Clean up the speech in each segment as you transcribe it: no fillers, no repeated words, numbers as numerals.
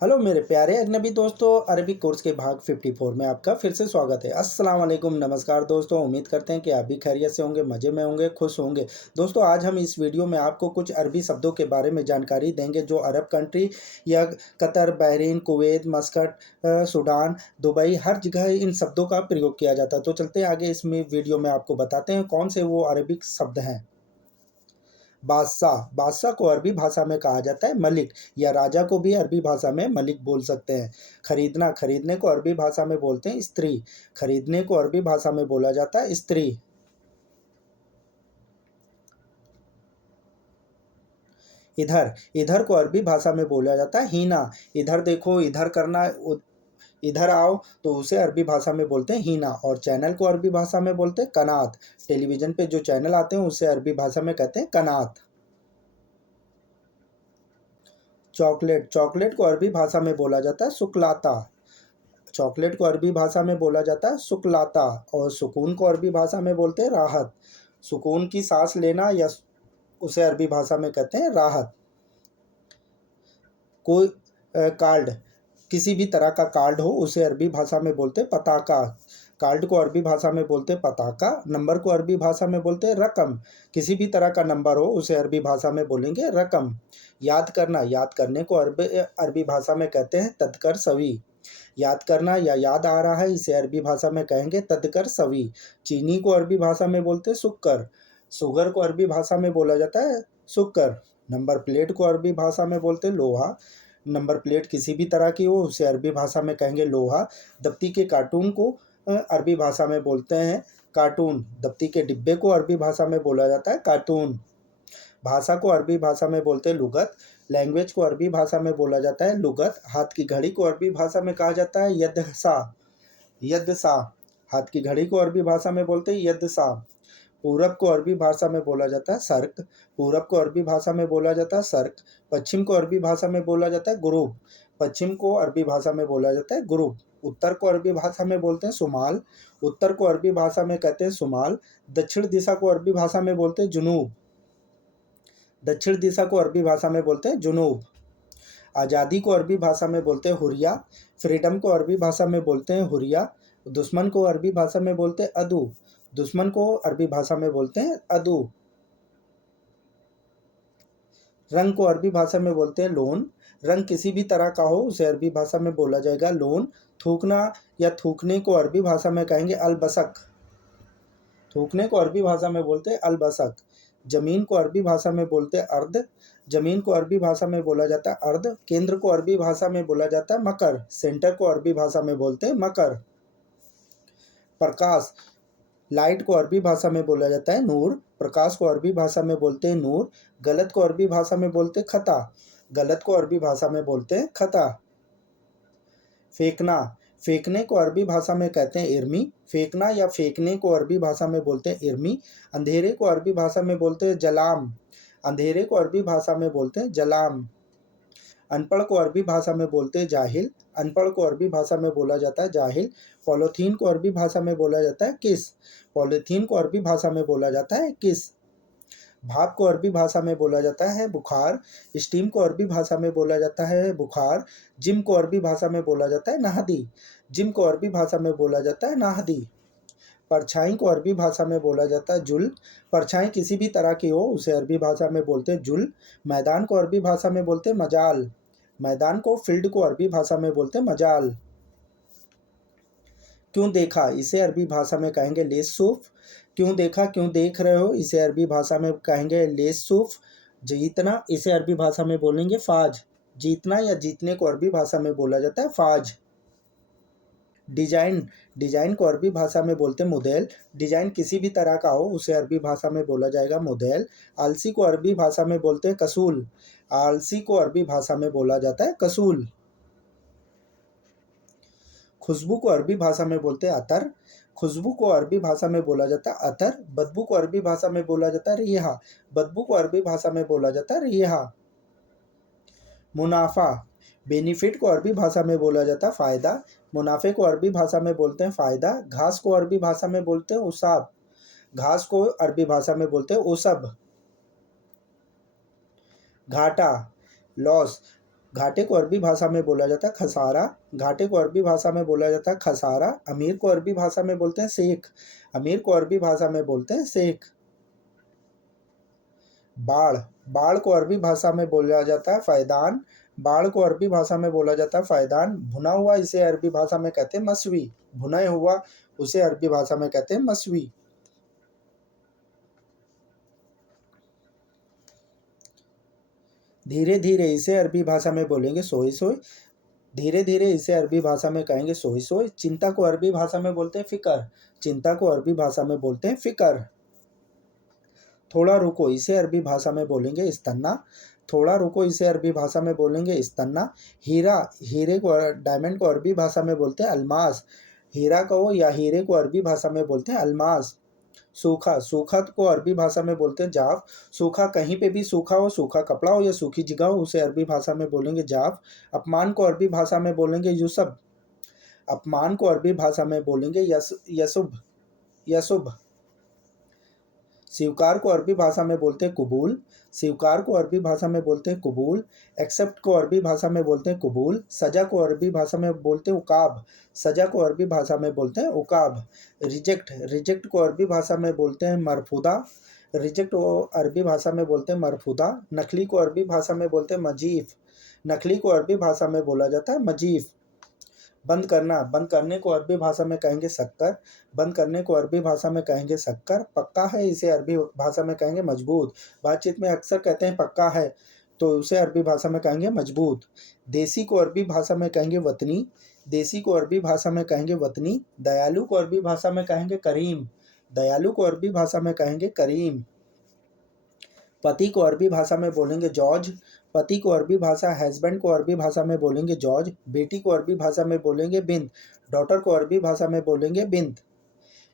Hello मेरे प्यारे अजनबी दोस्तों, अरबिक कोर्स के भाग 54 में आपका फिर से स्वागत है। अस्सलाम वालेकुम, नमस्कार दोस्तों। उम्मीद करते हैं कि आप भी खैरियत से होंगे, मज़े में होंगे, खुश होंगे। दोस्तों, आज हम इस वीडियो में आपको कुछ अरबी शब्दों के बारे में जानकारी देंगे जो अरब कंट्री या Qatar, Bahrain, Kuwait, Muscat, Sudan, Dubai, हर जगह इन शब्दों का प्रयोग किया जाता है। तो चलते हैं आगे, इसमें वीडियो में आपको बताते हैं कौन से वो अरबिक शब्द हैं। बादशाह, बादशाह को अरबी भाषा में कहा जाता है मलिक, या राजा को भी अरबी भाषा में मलिक बोल सकते हैं। खरीदना, खरीदने को अरबी भाषा में बोलते हैं स्त्री, खरीदने को अरबी भाषा में बोला जाता है स्त्री। इधर, इधर को अरबी भाषा में बोला जाता है हीना। इधर देखो, इधर करना, इधर आओ, तो उसे अरबी भाषा में बोलते हैं हीना। और चैनल को अरबी भाषा में बोलते हैं कनात। टेलीविज़न पे जो चैनल आते हैं उसे अरबी भाषा में कहते हैं कनात। चॉकलेट, चॉकलेट को अरबी भाषा में बोला जाता है सुकलाता। चॉकलेट को अरबी भाषा में बोला जाता है सुकलाता। और सुकून को अरबी भाषा में बोलते हैं राहत। सुकून की सांस लेना या उसे अरबी भाषा में कहते हैं राहत। कोई कार्ड, किसी भी तरह का कार्ड हो उसे अरबी भाषा में बोलते हैं पताका। कार्ड को अरबी भाषा में बोलते हैं पताका। नंबर को अरबी भाषा में बोलते हैं रकम। किसी भी तरह का नंबर हो उसे अरबी भाषा में बोलेंगे रकम। याद करना, याद करने को अरबी अरबी भाषा में कहते हैं तदकर सवी। याद करना या याद आ रहा है, इसे अरबी भाषा में कहेंगे तदकर सवी। चीनी को अरबी भाषा में बोलते हैं सुक्कर। शुगर को अरबी भाषा में बोला जाता है सुक्कर। नंबर प्लेट को अरबी भाषा में बोलते हैं लोहा। नंबर प्लेट किसी भी तरह की हो उसे अरबी भाषा में कहेंगे लोहा। दफ्ती के कार्टून को अरबी भाषा में बोलते हैं कार्टून। दफ्ती के डिब्बे को अरबी भाषा में बोला जाता है कार्टून। भाषा को अरबी भाषा में बोलते हैं लुगत। लैंग्वेज को अरबी भाषा में बोला जाता है लुगत। हाथ की घड़ी को अरबी भाषा में कहा जाता है यदसा। यदसा, हाथ की घड़ी को अरबी भाषा में बोलते हैं यदसा। पूरब को अरबी भाषा में बोला जाता है सर्क। पूरब को अरबी भाषा में बोला जाता है सर्क। पश्चिम को अरबी भाषा में बोला जाता है गुरूब। पश्चिम को अरबी भाषा में बोला जाता है गुरूब। उत्तर को अरबी भाषा में बोलते हैं शुमाल। उत्तर को अरबी भाषा में कहते हैं शुमाल। दक्षिण दिशा को अरबी भाषा में बोलते हैं जुनूब। दक्षिण दिशा को अरबी भाषा में बोलते हैं जुनूब। आज़ादी को अरबी भाषा में बोलते हैं हुरिया। फ्रीडम को अरबी भाषा में बोलते हैं हुरिया। दुश्मन को अरबी भाषा में बोलते हैं अदू। दुश्मन को अरबी भाषा में बोलते हैं अदू। रंग को अरबी भाषा में बोलते हैं लोन। रंग किसी भी तरह का हो उसे अरबी भाषा में बोला जाएगा लोन। थूकना या थूकने को अरबी भाषा में कहेंगे अलबसक। थूकने को अरबी भाषा में बोलते हैं अलबसक। जमीन को अरबी भाषा में बोलते हैं अर्द। जमीन को अरबी भाषा में बोला जाता है अर्द। केंद्र को अरबी भाषा में बोला जाता है मकर। सेंटर को अरबी भाषा में बोलते हैं मकर। प्रकाश, लाइट को अरबी भाषा में बोला जाता है नूर। प्रकाश को अरबी भाषा में बोलते हैं नूर। गलत को अरबी भाषा में बोलते हैं खता। गलत को अरबी भाषा में बोलते हैं खता। फेंकना, फेंकने को अरबी भाषा में कहते हैं इर्मी। फेंकना या फेंकने को अरबी भाषा में बोलते हैं इर्मी। अंधेरे को अरबी भाषा में बोलते हैं जलाम। अंधेरे को अरबी भाषा में बोलते हैं जलाम। अनपढ़ को अरबी भाषा में बोलते हैं जाहिल। अनपढ़ को अरबी भाषा में बोला जाता है जाहिल। पॉलीथीन को अरबी भाषा में बोला जाता है किस। पॉलीथीन को अरबी भाषा में बोला जाता है किस। भाप को अरबी भाषा में बोला जाता है बुखार। स्टीम को अरबी भाषा में बोला जाता है बुखार। जिम को अरबी भाषा में बोला जाता है नहदी। जिम को अरबी भाषा में बोला जाता है नहदी। परछाई को अरबी भाषा में बोला जाता है जुल। परछाई किसी भी तरह की हो उसे अरबी भाषा में बोलते हैं जुल। मैदान को अरबी भाषा में बोलते हैं मजाल। मैदान को फील्ड को अरबी भाषा में बोलते हैं मजाल। क्यों देखा, इसे अरबी भाषा में कहेंगे लेसूफ। क्यों देखा, क्यों देख रहे हो, इसे अरबी भाषा में कहेंगे लेसूफ। जीतना, इसे अरबी भाषा में बोलेंगे फाज। जीतना या जीतने को अरबी भाषा में बोला जाता है फाज। डिजाइन, डिजाइन को अरबी भाषा में बोलते हैं मुदेल। डिजाइन किसी भी तरह का हो उसे अरबी भाषा में बोला जाएगा मुदेल। आलसी को अरबी भाषा में बोलते हैं कसूल। आलसी को अरबी भाषा में बोला जाता है कसूल। खुशबू को अरबी भाषा में बोलते हैं अतर। खुशबू को अरबी भाषा में बोला जाता है अतर। बदबू को अरबी भाषा में बोला जाता है रिहा। बदबू को अरबी भाषा में बोला जाता है रिहा। मुनाफा, बेनिफिट को अरबी भाषा में बोला जाता है फ़ायदा। मुनाफे को अरबी भाषा में बोलते हैं फ़ायदा। घास को अरबी भाषा में बोलते हैं उसाब। घास को अरबी भाषा में बोलते हैं उसब। घाटा, लॉस, घाटे को अरबी भाषा में बोला जाता है खसारा, घाटे को अरबी भाषा में बोला जाता है खसारा। अमीर को अरबी भाषा में बोलते हैं शेख, अमीर को अरबी भाषा में बोलते हैं शेख। बाढ़, बाढ़ को अरबी भाषा में बोला जाता है फैदान, बाढ़ को अरबी भाषा में बोला जाता है फैदान। भुना हुआ इसे अरबी भाषा में कहते हैं मसवी, भुना हुआ उसे अरबी भाषा में कहते हैं मसवी। धीरे धीरे इसे अरबी भाषा में बोलेंगे सोई सोई, धीरे धीरे इसे अरबी भाषा में कहेंगे सोई सोई। चिंता को अरबी भाषा में बोलते हैं फिकर, चिंता को अरबी भाषा में बोलते हैं फिकर। थोड़ा रुको इसे अरबी भाषा में बोलेंगे इस्तन्ना, थोड़ा रुको इसे अरबी भाषा में बोलेंगे इस्तन्ना। हीरा, हीरे को डायमंड को अरबी भाषा में बोलते हैं अलमास, हीरा को या हीरे को अरबी भाषा में बोलते हैं अलमास। सूखा, सूखा को अरबी भाषा में बोलते हैं जाफ, सूखा कहीं पे भी सूखा हो, सूखा कपड़ा हो या सूखी जगह हो, उसे अरबी भाषा में बोलेंगे जाफ। अपमान को अरबी भाषा में बोलेंगे युसब, अपमान को अरबी भाषा में बोलेंगे यसुब, यसुब। स्वीकार को अरबी भाषा में बोलते हैं कबूल, स्वीकार को अरबी भाषा में बोलते हैं कबूल। एक्सेप्ट को अरबी भाषा में बोलते हैं कबूल। सजा को अरबी भाषा में बोलते हैं उकाब, सजा को अरबी भाषा में बोलते हैं उकाब। रिजेक्ट, रिजेक्ट को अरबी भाषा में बोलते हैं मरफूदा, रिजेक्ट को अरबी भाषा में बोलते हैं मरफूदा। नकली को अरबी भाषा में बोलते हैं मजीफ, नकली को अरबी भाषा में बोला जाता है मजीफ। बंद करना, बंद करने को अरबी भाषा में कहेंगे शक्कर, बंद करने को अरबी भाषा में कहेंगे शक्कर। पक्का है इसे अरबी भाषा में कहेंगे मजबूत, बातचीत में अक्सर कहते हैं पक्का है तो उसे अरबी भाषा में कहेंगे मजबूत। देसी को अरबी भाषा में कहेंगे वतनी, देसी को अरबी भाषा में कहेंगे वतनी। दयालु को अरबी भाषा में कहेंगे करीम, दयालु को अरबी भाषा में कहेंगे करीम। पति को अरबी भाषा में बोलेंगे जॉर्ज, पति को अरबी भाषा, हस्बैंड को अरबी भाषा में बोलेंगे जॉर्ज। बेटी को अरबी भाषा में बोलेंगे बिंत, डॉटर को अरबी भाषा में बोलेंगे बिंत।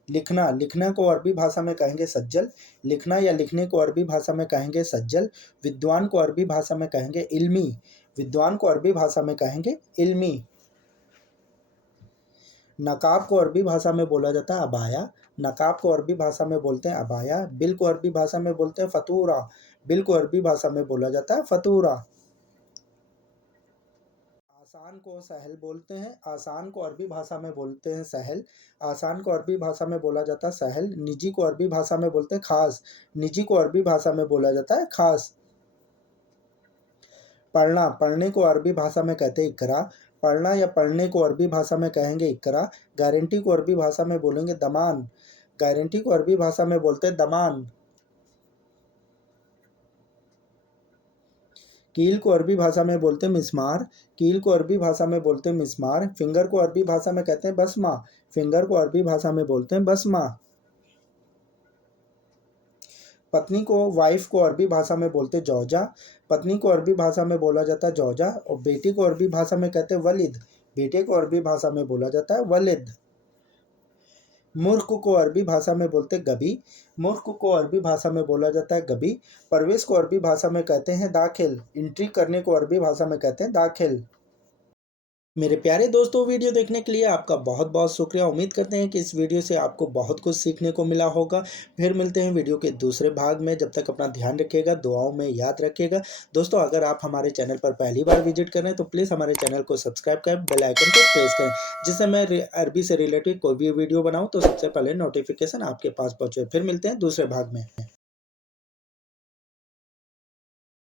लिखना, लिखना को अरबी भाषा में कहेंगे सज्जल, लिखना या लिखने को अरबी भाषा में कहेंगे सज्जल। विद्वान को अरबी भाषा में कहेंगे इल्मी, विद्वान को अरबी भाषा में कहेंगे इल्मी। नकाब को अरबी भाषा में बोला जाता है अबाया, नकाब को अरबी भाषा में बोलते हैं अबाया। बिल को अरबी भाषा में बोलते हैं फतूरा, बिल को अरबी भाषा में बोला जाता है फतूरा। आसान को सहल बोलते हैं, आसान को अरबी भाषा में बोलते हैं सहल, आसान को अरबी भाषा में बोला जाता है सहल। निजी को अरबी भाषा में बोलते हैं खास, निजी को अरबी भाषा में बोला जाता है खास। पढ़ना, पढ़ने को अरबी भाषा में कहते हैं इकरा, पढ़ना या पढ़ने को अरबी भाषा में कहेंगे इकरा। गारंटी को अरबी भाषा में बोलेंगे दमान, गारंटी को अरबी भाषा में बोलते हैं दमान। कील को अरबी भाषा में बोलते हैं मिस्मार, कील को अरबी भाषा में बोलते हैं मिस्मार। फिंगर को अरबी भाषा में कहते हैं बसमा, फिंगर को अरबी भाषा में बोलते हैं बसमा। पत्नी को, वाइफ को अरबी भाषा में बोलते हैं जौजा, पत्नी को अरबी भाषा में बोला जाता है जौजा। और बेटी को अरबी भाषा में कहते हैं वलिद, बेटे को अरबी भाषा में बोला जाता है वलिद। मूर्ख को अरबी भाषा में बोलते हैं गबी, मूर्ख को अरबी भाषा में बोला जाता है गबी। प्रवेश को अरबी भाषा में कहते हैं दाखिल, एंट्री करने को अरबी भाषा में कहते हैं दाखिल। मेरे प्यारे दोस्तों, वीडियो देखने के लिए आपका बहुत बहुत शुक्रिया। उम्मीद करते हैं कि इस वीडियो से आपको बहुत कुछ सीखने को मिला होगा। फिर मिलते हैं वीडियो के दूसरे भाग में। जब तक अपना ध्यान रखिएगा, दुआओं में याद रखिएगा। दोस्तों, अगर आप हमारे चैनल पर पहली बार विजिट करें तो प्लीज़ हमारे चैनल को सब्सक्राइब करें, बेल आइकन को प्रेस करें, जिससे मैं अरबी से रिलेटेड कोई भी वीडियो बनाऊँ तो सबसे पहले नोटिफिकेशन आपके पास पहुँचे। फिर मिलते हैं दूसरे भाग में।